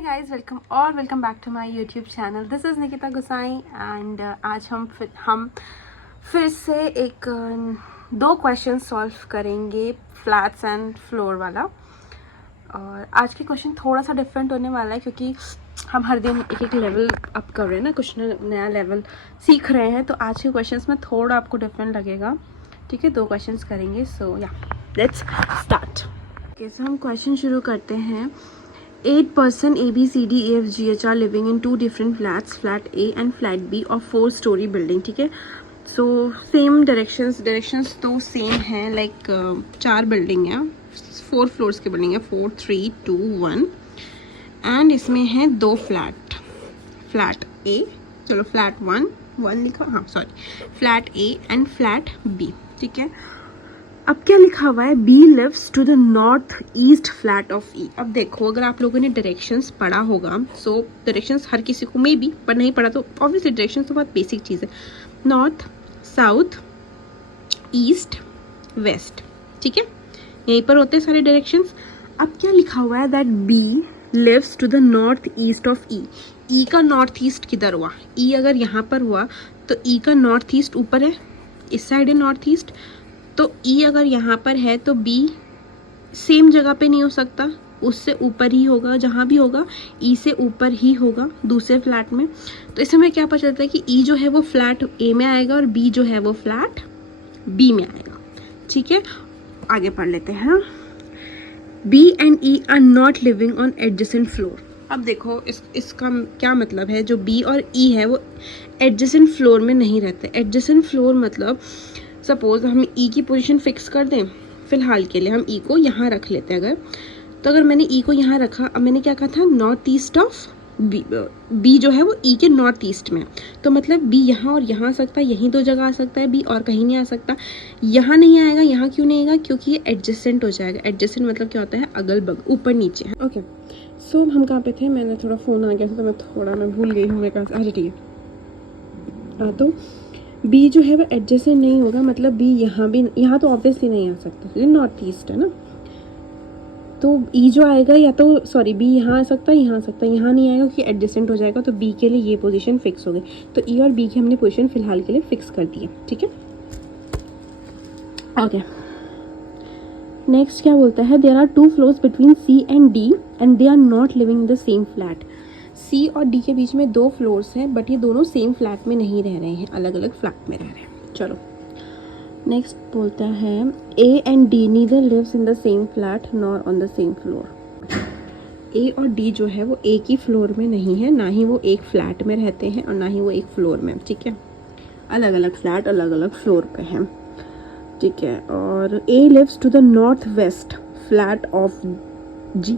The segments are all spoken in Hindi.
Guys welcome back to my YouTube channel. This is Nikita Gusain and आज हम फिर से एक दो क्वेश्चन सॉल्व करेंगे फ्लैट्स एंड फ्लोर वाला। और आज के क्वेश्चन थोड़ा सा डिफरेंट होने वाला है क्योंकि हम हर दिन एक एक लेवल अप कर रहे हैं ना, कुछ नया लेवल सीख रहे हैं, तो आज के क्वेश्चंस में थोड़ा आपको डिफरेंट लगेगा। ठीक है, दो क्वेश्चंस करेंगे। सो या लेट्स स्टार्ट। ओके, सो हम क्वेश्चन शुरू करते हैं। 8 person A, B, C, D, E, F, G, H are living in two different flats, flat A and flat B of 4-story building। ठीक है, सो सेम डायरेक्शंस तो सेम हैं, लाइक 4 बिल्डिंग है, 4 फ्लोर्स की बिल्डिंग है, 4 3 2 1 एंड इसमें है 2 फ्लैट A, चलो फ्लैट 1 लिखा, हाँ sorry, flat A and flat B। ठीक है, अब क्या लिखा हुआ है, B lives to the north east flat of E. अब देखो, अगर आप लोगों ने डायरेक्शंस पढ़ा होगा, सो डायरेक्शंस हर किसी को मे बी, पर नहीं पढ़ा तो ऑब्वियसली डायरेक्शंस तो बहुत बेसिक चीज़ है, नॉर्थ साउथ ईस्ट वेस्ट। ठीक है, यहीं पर होते हैं सारे डायरेक्शंस। अब क्या लिखा हुआ है, that B lives to the north east of E. E का नॉर्थ ईस्ट किधर हुआ, ई अगर यहाँ पर हुआ तो ई का नॉर्थ ईस्ट ऊपर है, इस साइड है नॉर्थ ईस्ट, तो E अगर यहाँ पर है तो B सेम जगह पे नहीं हो सकता, उससे ऊपर ही होगा, जहाँ भी होगा E से ऊपर ही होगा दूसरे फ्लैट में। तो इससे हमें क्या पता चलता है कि E जो है वो फ्लैट A में आएगा और B जो है वो फ्लैट B में आएगा। ठीक है, आगे पढ़ लेते हैं। B and E are not living on adjacent floor। अब देखो इसका क्या मतलब है, जो B और E है वो एडजेसेंट फ्लोर में नहीं रहते। एडजेसेंट फ्लोर मतलब सपोज हम ई की पोजीशन फिक्स कर दें, फिलहाल के लिए हम ई को यहाँ रख लेते हैं। अगर मैंने ई को यहाँ रखा, अब मैंने क्या कहा था, नॉर्थ ईस्ट ऑफ बी जो है वो ई के नॉर्थ ईस्ट में, तो मतलब बी यहाँ और यहाँ आ सकता है, यहीं 2 जगह आ सकता है बी, और कहीं नहीं आ सकता। यहाँ नहीं आएगा, यहाँ क्यों नहीं आएगा, क्योंकि ये एडजेसेंट हो जाएगा। एडजेसेंट मतलब क्या होता है, अगल बगल, ऊपर नीचे। ओके, सो हम कहाँ पे थे, मैंने थोड़ा फ़ोन आ गया था तो मैं भूल गई हूँ मेरे पास। अच्छा ठीक है, तो B जो है वो एडजेसेंट नहीं होगा, मतलब B यहाँ तो ऑब्वियसली नहीं आ सकता, ये नॉर्थ ईस्ट है ना, तो E जो आएगा, या तो सॉरी B यहाँ आ सकता है, यहाँ आ सकता है, यहाँ नहीं आएगा क्योंकि एडजेसेंट हो जाएगा, तो B के लिए ये पोजीशन फिक्स हो गई। तो E और B की हमने पोजीशन फिलहाल के लिए फिक्स कर दी है। ठीक है, ओके, नेक्स्ट क्या बोलता है, there are 2 floors between C and D and they are not living in the same flat. C और D के बीच में 2 फ्लोर्स हैं, बट ये दोनों सेम फ्लैट में नहीं रह रहे हैं, अलग अलग फ्लैट में रह रहे हैं। चलो नेक्स्ट बोलता है, A and D neither lives in the same flat nor on the same floor. A और D जो है वो एक ही फ्लोर में नहीं है, ना ही वो एक फ्लैट में रहते हैं और ना ही वो एक फ्लोर में। ठीक है, अलग अलग फ्लैट अलग अलग फ्लोर पे हैं। ठीक है, और A lives to the north west flat of G।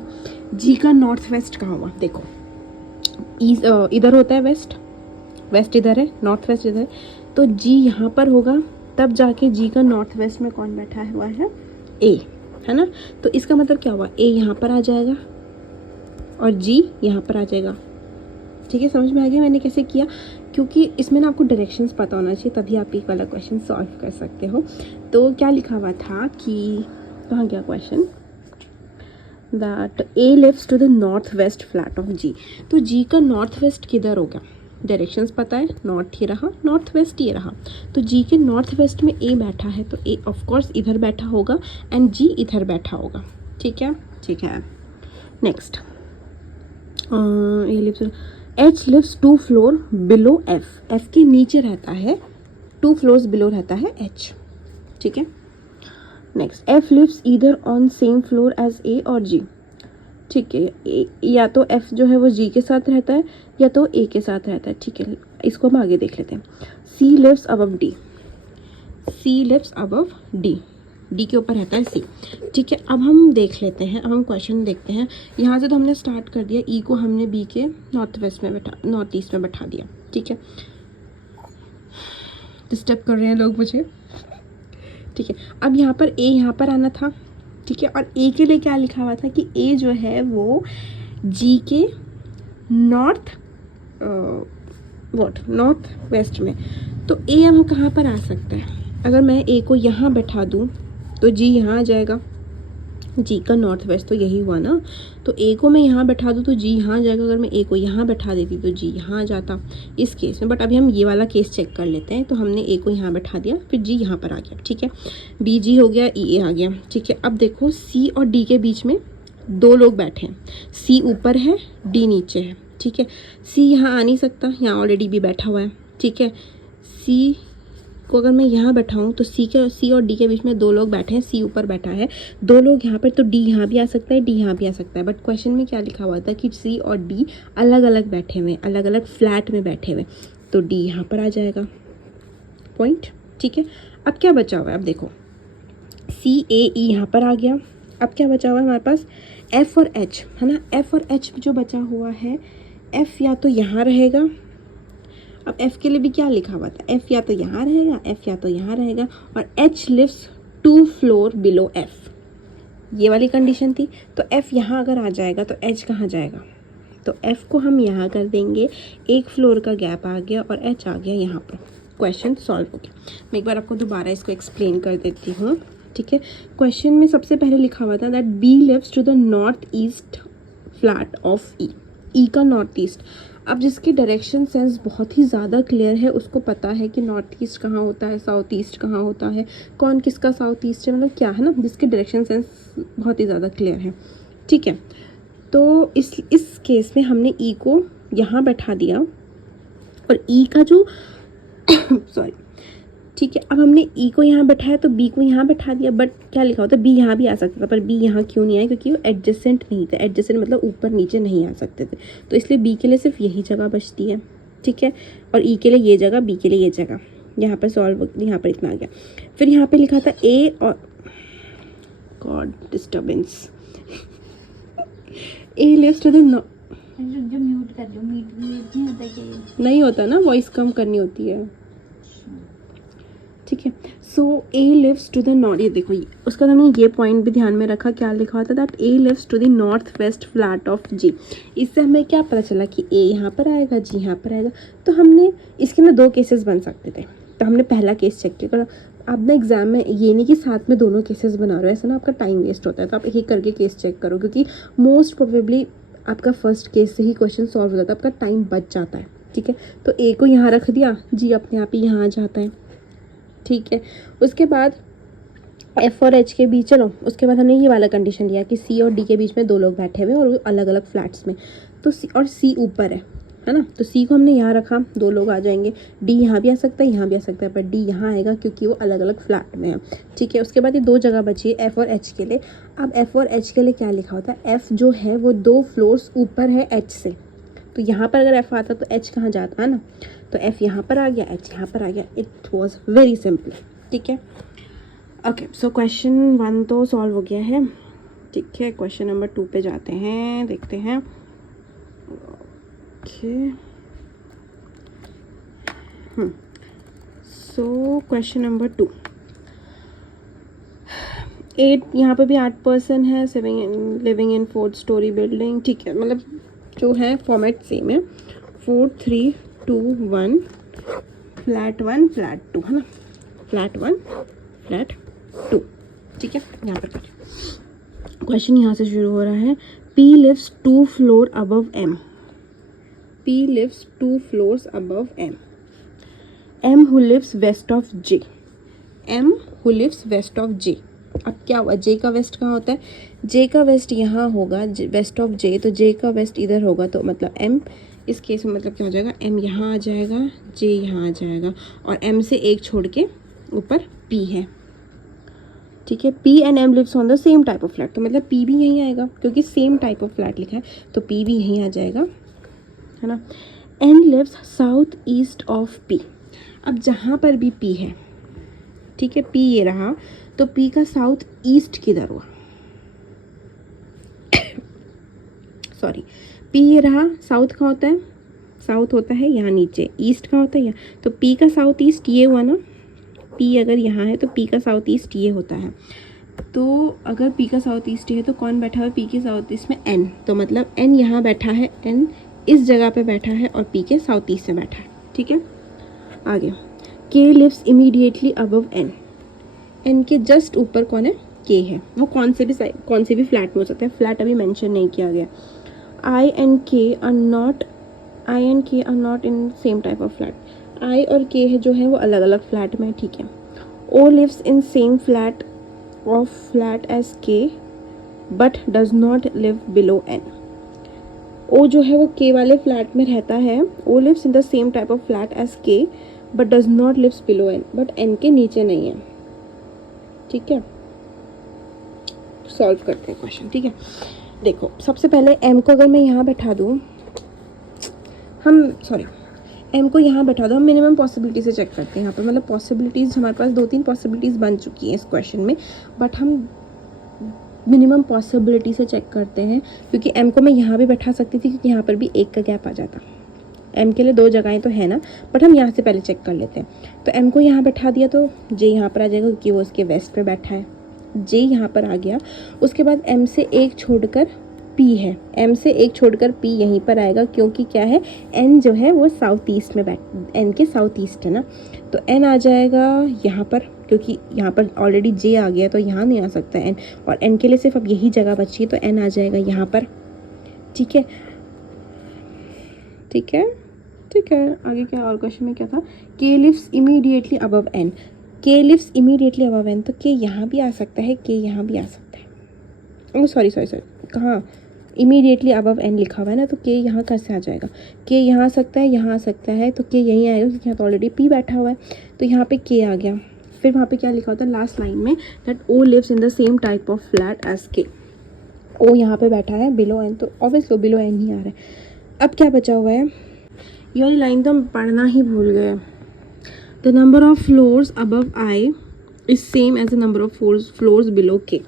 G का नॉर्थ वेस्ट कहाँ हुआ, देखो इधर होता है वेस्ट इधर है, नॉर्थ वेस्ट इधर है, तो G यहाँ पर होगा, तब जाके G का नॉर्थ वेस्ट में कौन बैठा हुआ है, A है ना। तो इसका मतलब क्या हुआ, A यहाँ पर आ जाएगा और G यहाँ पर आ जाएगा। ठीक है, समझ में आ गया मैंने कैसे किया, क्योंकि इसमें ना आपको डायरेक्शंस पता होना चाहिए, तभी आप एक वाला क्वेश्चन सॉल्व कर सकते हो। तो क्या लिखा हुआ था कि, कहाँ गया question, that A lives to the north west flat of G। तो G का नॉर्थ वेस्ट किधर होगा, डायरेक्शंस पता है, नॉर्थ ही रहा, नॉर्थ वेस्ट ये रहा, तो G के नॉर्थ वेस्ट में A बैठा है, तो A ऑफ कोर्स इधर बैठा होगा एंड G इधर बैठा होगा। ठीक है, ठीक है, next H lives 2 floor below F। F के नीचे रहता है, 2 फ्लोर्स बिलो रहता है H। ठीक है, next F lives either on same floor as A और G। ठीक है, या तो F जो है वो G के साथ रहता है या तो A के साथ रहता है। ठीक है, इसको हम आगे देख लेते हैं। C lives above D। C lives above D, D के ऊपर रहता है C। ठीक है, अब हम देख लेते हैं, अब हम क्वेश्चन देखते हैं। यहाँ से तो हमने स्टार्ट कर दिया, E को हमने B के नॉर्थ ईस्ट में बैठा दिया। ठीक है, डिस्टर्ब कर रहे हैं लोग मुझे। ठीक है, अब यहाँ पर A यहाँ पर आना था। ठीक है, और A के लिए क्या लिखा हुआ था कि A जो है वो G के नॉर्थ वेस्ट में, तो A हम कहाँ पर आ सकता है, अगर मैं A को यहाँ बैठा दूँ तो G यहाँ आ जाएगा, जी का नॉर्थ वेस्ट तो यही हुआ ना। तो ए को मैं यहाँ बैठा दूँ तो जी यहाँ आ जाएगा, अगर मैं ए को यहाँ बैठा देती तो जी यहाँ आ जाता इस केस में। बट अभी हम ये वाला केस चेक कर लेते हैं। तो हमने ए को यहाँ बैठा दिया, फिर जी यहाँ पर आ गया, ठीक है, बी जी हो गया, ई ए आ गया, ठीक है। अब देखो सी और डी के बीच में दो लोग बैठे हैं, सी ऊपर है, डी नीचे है, ठीक है। सी यहाँ आ नहीं सकता, यहाँ ऑलरेडी बी बैठा हुआ है, ठीक है। सी को अगर मैं यहाँ बैठाऊँ तो सी और डी के बीच में दो लोग बैठे हैं, सी ऊपर बैठा है, दो लोग यहाँ पर, तो डी यहाँ भी आ सकता है, डी यहाँ भी आ सकता है। बट क्वेश्चन में क्या लिखा हुआ था कि सी और डी अलग अलग बैठे हुए, अलग अलग फ्लैट में बैठे हुए, तो डी यहाँ पर आ जाएगा पॉइंट, ठीक है। अब क्या बचा हुआ है, अब देखो सी ए ई यहाँ पर आ गया। अब क्या बचा हुआ है हमारे पास, एफ और एच, है ना। एफ और एच जो बचा हुआ है, एफ या तो यहाँ रहेगा, अब एफ के लिए भी क्या लिखा हुआ था, एफ या तो यहाँ रहेगा, एफ या तो यहाँ रहेगा, और H lives 2 floor below F, ये वाली कंडीशन थी। तो एफ यहाँ अगर आ जाएगा तो एच कहाँ जाएगा, तो एफ को हम यहाँ कर देंगे, 1 फ्लोर का गैप आ गया और एच आ गया यहाँ पर, क्वेश्चन सॉल्व हो गया। मैं एक बार आपको दोबारा इसको एक्सप्लेन कर देती हूँ, ठीक है। क्वेश्चन में सबसे पहले लिखा हुआ था that B lives to the north east flat of E, E का नॉर्थ ईस्ट। अब जिसकी डायरेक्शन सेंस बहुत ही ज़्यादा क्लियर है उसको पता है कि नॉर्थ ईस्ट कहाँ होता है, साउथ ईस्ट कहाँ होता है, कौन किसका साउथ ईस्ट है, मतलब क्या है ना, जिसकी डायरेक्शन सेंस बहुत ही ज़्यादा क्लियर है, ठीक है। तो इस केस में हमने ई को यहाँ बैठा दिया और ई का जो सॉरी, ठीक है। अब हमने ई को यहाँ बैठाया तो बी को यहाँ बैठा दिया, बट क्या लिखा होता है, बी यहाँ भी आ सकता था, पर बी यहाँ क्यों नहीं आया, क्योंकि वो एडजेसेंट नहीं था। एडजेसेंट मतलब ऊपर नीचे नहीं आ सकते थे, तो इसलिए बी के लिए सिर्फ यही जगह बचती है, ठीक है। और ई के लिए ये जगह, बी के लिए ये जगह, यहाँ पर सॉल्व, यहाँ पर इतना आ गया। फिर यहाँ पे लिखा था ए और god disturbance, A lives to the जो म्यूट कर दो, म्यूट नहीं होता कि नहीं होता ना, वॉइस कम करनी होती है, ठीक है। सो ए लिव्स टू द नॉर्थ, ये देखो उसका हमने ये पॉइंट भी ध्यान में रखा, क्या लिखा होता that A lives to the north west flat of G. इससे हमें क्या पता चला कि ए यहाँ पर आएगा, जी यहाँ पर आएगा। तो हमने इसके ना 2 केसेस बन सकते थे, तो हमने पहला केस चेक किया। आप ना एग्जाम में ये नहीं कि साथ में दोनों केसेस बना रहे हो, ऐसा ना आपका टाइम वेस्ट होता है। तो आप एक एक करके केस चेक करो, क्योंकि मोस्ट प्रोबेबली आपका फर्स्ट केस से ही क्वेश्चन सॉल्व हो जाता है, आपका टाइम बच जाता है, ठीक है। तो ए को यहाँ रख दिया, जी अपने आप ही यहाँ आ जाता है, ठीक है। उसके बाद एफ और एच के बीच, चलो उसके बाद हमने ये वाला कंडीशन लिया कि सी और डी के बीच में 2 लोग बैठे हुए और वो अलग अलग फ्लैट्स में, तो सी और सी ऊपर है ना, तो सी को हमने यहाँ रखा, 2 लोग आ जाएंगे, डी यहाँ भी आ सकता है, यहाँ भी आ सकता है, पर डी यहाँ आएगा क्योंकि वो अलग अलग फ्लैट में है, ठीक है। उसके बाद ये 2 जगह बची है एफ और एच के लिए। अब एफ और एच के लिए क्या लिखा होता है, एफ जो है वो 2 फ्लोर्स ऊपर है एच से, तो यहाँ पर अगर एफ आता तो एच कहाँ जाता है ना, तो एफ यहाँ पर आ गया, एच यहाँ पर आ गया। इट वॉज वेरी सिंपल, ठीक है। ओके, सो क्वेश्चन 1 तो सॉल्व हो गया है, ठीक है। क्वेश्चन नंबर 2 पे जाते हैं, देखते हैं। ओके, सो क्वेश्चन नंबर 2, 8 यहाँ पे भी 8 पर्सन है, living in 4th story building, ठीक है। मतलब जो है फॉर्मेट सेम है, 4 3 2 1, फ्लैट 1 फ्लैट 2, है ना, फ्लैट 1 फ्लैट 2, ठीक है। यहाँ पर क्वेश्चन यहाँ से शुरू हो रहा है, P lives 2 floor above M, P lives 2 floors above M, M who lives west of J, M who lives west of J. अब क्या हुआ, जे का वेस्ट कहाँ होता है, जे का वेस्ट यहाँ होगा, वेस्ट ऑफ जे, तो जे का वेस्ट इधर होगा, तो मतलब एम, इस केस में मतलब क्या हो जाएगा, एम यहाँ आ जाएगा, जे यहाँ आ जाएगा, और एम से एक छोड़ के ऊपर पी है, ठीक है। P and M lives on the same type of flat, तो मतलब पी भी यहीं आएगा क्योंकि सेम टाइप ऑफ फ्लैट लिखा है, तो पी भी यहीं आ जाएगा, है ना। N lives south east of P, अब जहाँ पर भी पी है, ठीक है, पी ये रहा, तो पी का साउथ ईस्ट किधर हुआ, सॉरी, पी ये रहा, साउथ कहाँ होता है, साउथ होता है यहाँ नीचे, ईस्ट कहाँ होता है यहाँ, तो पी का साउथ ईस्ट ये हुआ ना, पी अगर यहाँ है तो पी का साउथ ईस्ट ये होता है। तो अगर पी का साउथ ईस्ट है तो कौन बैठा हुआ है पी के साउथ ईस्ट में, एन, तो मतलब एन यहाँ बैठा है, एन इस जगह पे बैठा है और पी के साउथ ईस्ट से बैठा है, ठीक है। आगे, K lives immediately above N, N के जस्ट ऊपर कौन है, के है, वो कौन से भी फ्लैट में हो सकता है, फ्लैट अभी मेंशन नहीं किया गया। I and K are not in same type of flat. I और के है जो है वो अलग अलग फ्लैट में, ठीक है। O lives in same flat as K but does not live below N. O जो है वो के वाले फ्लैट में रहता है, O lives in the same type of flat as K but does not lives below N, but N K नीचे नहीं है, ठीक है। सॉल्व करते हैं क्वेश्चन, ठीक है। देखो सबसे पहले एम को अगर मैं यहाँ बैठा दूँ, एम को यहाँ बैठा दो, हम मिनिमम पॉसिबिलिटी से चेक करते हैं यहाँ पर, मतलब पॉसिबिलिटीज़ हमारे पास 2-3 पॉसिबिलिटीज़ बन चुकी हैं इस क्वेश्चन में, बट हम मिनिमम पॉसिबिलिटी से चेक करते हैं, क्योंकि एम को मैं यहाँ भी बैठा सकती थी, क्योंकि यहाँ पर भी एक का गैप आ जाता। एम के लिए 2 जगहें तो है ना, बट हम यहाँ से पहले चेक कर लेते हैं। तो एम को यहाँ बैठा दिया तो जे यहाँ पर आ जाएगा, क्योंकि वो उसके वेस्ट पे बैठा है, जे यहाँ पर आ गया। उसके बाद एम से एक छोड़कर पी है, एम से एक छोड़कर पी यहीं पर आएगा, क्योंकि क्या है, एन जो है वो साउथ ईस्ट में एन के साउथ ईस्ट है ना, तो एन आ जाएगा यहाँ पर, क्योंकि यहाँ पर ऑलरेडी जे आ गया तो यहाँ नहीं आ सकता एन, और एन के लिए सिर्फ अब यही जगह बची है, तो एन आ जाएगा यहाँ पर, ठीक है। आगे क्या और क्वेश्चन में क्या था, के लिव्स इमीडिएटली अबव एन, के लिव्स इमीडिएटली अबव एन, तो के यहाँ भी आ सकता है, के यहाँ भी आ सकता है। सॉरी कहाँ, इमीडिएटली अबव एन लिखा हुआ है ना, तो के यहाँ कैसे आ जाएगा, के यहाँ आ सकता है, यहाँ आ सकता है, तो के यहीं आएगा, क्योंकि यहाँ तो ऑलरेडी पी बैठा हुआ है, तो यहाँ पे के आ गया। फिर वहाँ पे क्या लिखा होता है लास्ट लाइन में, that O lives in the same type of flat as K. O यहाँ पे बैठा है बिलो एन, तो ऑब्वियसली बिलो एन ही आ रहा है। अब क्या बचा हुआ है, ये वाली लाइन तो हम पढ़ना ही भूल गए। The number of floors above I is same as the number of floors below K.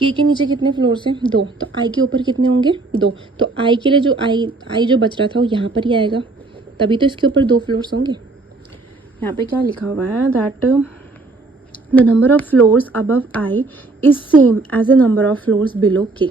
के नीचे कितने फ्लोर्स हैं, 2, तो आई के ऊपर कितने होंगे, 2, तो आई के लिए जो आई जो बच रहा था वो यहाँ पर ही आएगा, तभी तो इसके ऊपर 2 फ्लोर्स होंगे। यहाँ पे क्या लिखा हुआ है, that the number of floors above I is same as the number of floors below K.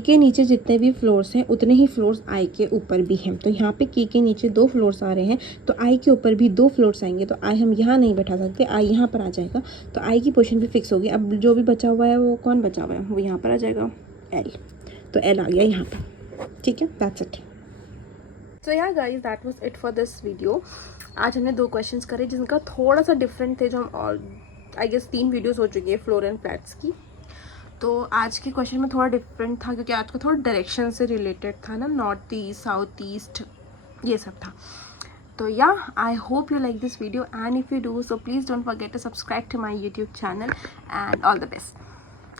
के नीचे जितने भी फ्लोर्स हैं उतने ही फ्लोर्स आई के ऊपर भी हैं, तो यहाँ पे के नीचे 2 फ्लोर्स आ रहे हैं, तो आई के ऊपर भी 2 फ्लोर्स आएंगे, तो आई हम यहाँ नहीं बैठा सकते, आई यहाँ पर आ जाएगा, तो आई की पोजीशन भी फिक्स होगी। अब जो भी बचा हुआ है वो कौन बचा हुआ है, वो यहाँ पर आ जाएगा, एल, तो एल आ गया यहाँ पर, ठीक है। That's it. So yeah guys, that was it for this video. आज हमने 2 क्वेश्चंस करे जिनका थोड़ा सा डिफरेंट थे, जो हम आई गेस 3 वीडियोज़ हो चुकी है फ्लोर एंड फ्लैट्स की। तो आज के क्वेश्चन में थोड़ा डिफरेंट था, क्योंकि आज का थोड़ा डायरेक्शन से रिलेटेड था ना, नॉर्थ ईस्ट, साउथ ईस्ट, ये सब था। तो या I hope you like this video, and if you do so please don't forget to subscribe to my YouTube channel, and all the best.